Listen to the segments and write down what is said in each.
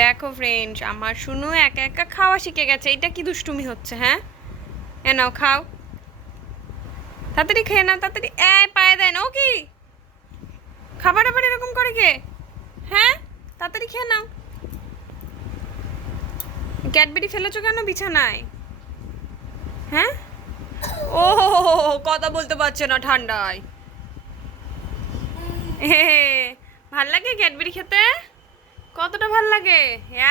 দেখো ফ্রেন্ডস আমার শুনু একা একা খাওয়া শিখে গেছে, এটা কি দুষ্টুমি হচ্ছে হ্যাঁ? এ নাও, খাও। তাড়াতাড়ি খেয়ে নাও, তাড়াতাড়ি। এ, পায়ে দেয় না ও কি? খাবার আবার এরকম করে কে? হ্যাঁ? তাড়াতাড়ি খেয়ে নাও। ক্যাডবেরি ফেলেছো কেন বিছানায়? হ্যাঁ? ও, কথা বলতে পারছে না ঠান্ডায়। হে, ভালো লাগে ক্যাডবেরি খেতে? কতটা ভালো লাগে?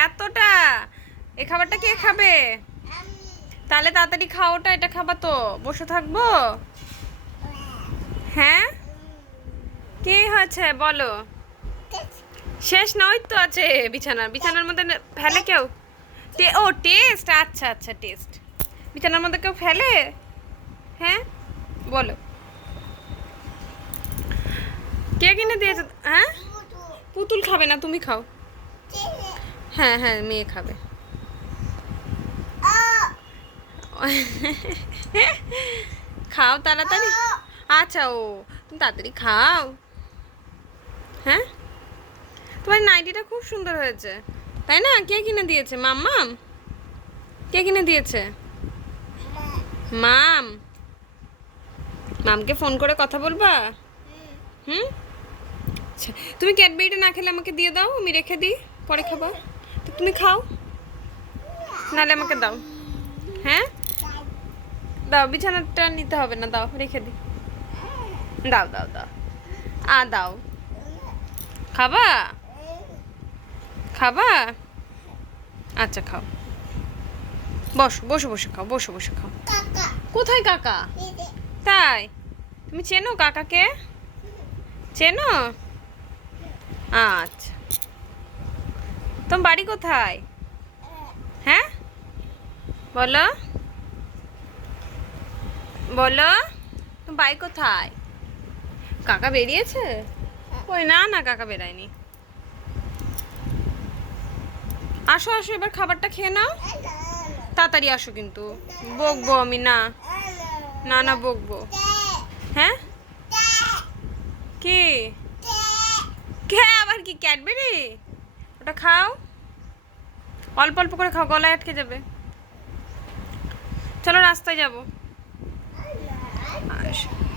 এতটা? এ খাবারটা কে খাবে? তাহলে তাড়াতাড়ি খাও ওটা এটা খাবা তো। বসে থাকব? হ্যাঁ? কি হয়েছে বলো। শেষ নয় তো আছে বিছানার বিছানার মধ্যে ফেলে কেউ? ও, টেস্ট আচ্ছা আচ্ছা টেস্ট। বিছানার মধ্যে কেউ ফেলে? হ্যাঁ? বলো। কে কিনে দিয়েছে? হ্যাঁ? পুতুল খাবে না, তুমি খাও। হ্যাঁ হ্যাঁ মেয়ে খাবে। খাও তাড়াতাড়ি। আচ্ছা ও তুমি তাড়াতাড়ি খাও। হ্যাঁ? তোমার নাইটিটা খুব সুন্দর হয়েছে। তাই না? কে কিনে দিয়েছে? মাম্মাম কে কিনে দিয়েছে? মাম। মামকে ফোন করে কথা বলবা? হুম। আচ্ছা তুমি ক্যাডবেরিটা না খেলে আমাকে দিয়ে দাও আমি রেখে দিই। পরে খাব। তো তুমি খাও। নাহলে আমাকে দাও। হ্যাঁ? দাও বিছানাটা নিতে হবে না দাও রেখে দি। দাও দাও দাও। আ দাও। খাবা? খাবা? আচ্ছা খাও। বসো বসে বসে খাও বসে বসে খাও। কোথায় কাকা? তাই। তুমি চেনো কাকাকে? চেনো? আচ্ছা। তোমার বাড়ি কোথায়? হ্যাঁ? বলো। বলো, তোমার বাড়ি কোথায়? কাকা বেরিয়েছে? ওই না না, কাকা বেরায়নি। আসো আসো, এবার খাবারটা খেয়ে নাও। তাড়াতাড়ি আসো কিন্তু। বকবো আমি, না। না না, বকবো। হ্যাঁ? কি? কে? আবার কি, ক্যাডবেরি? ওটা খাও। অল্প অল্প করে খাও গলায় আটকে যাবে। চলো রাস্তায় যাব। আস-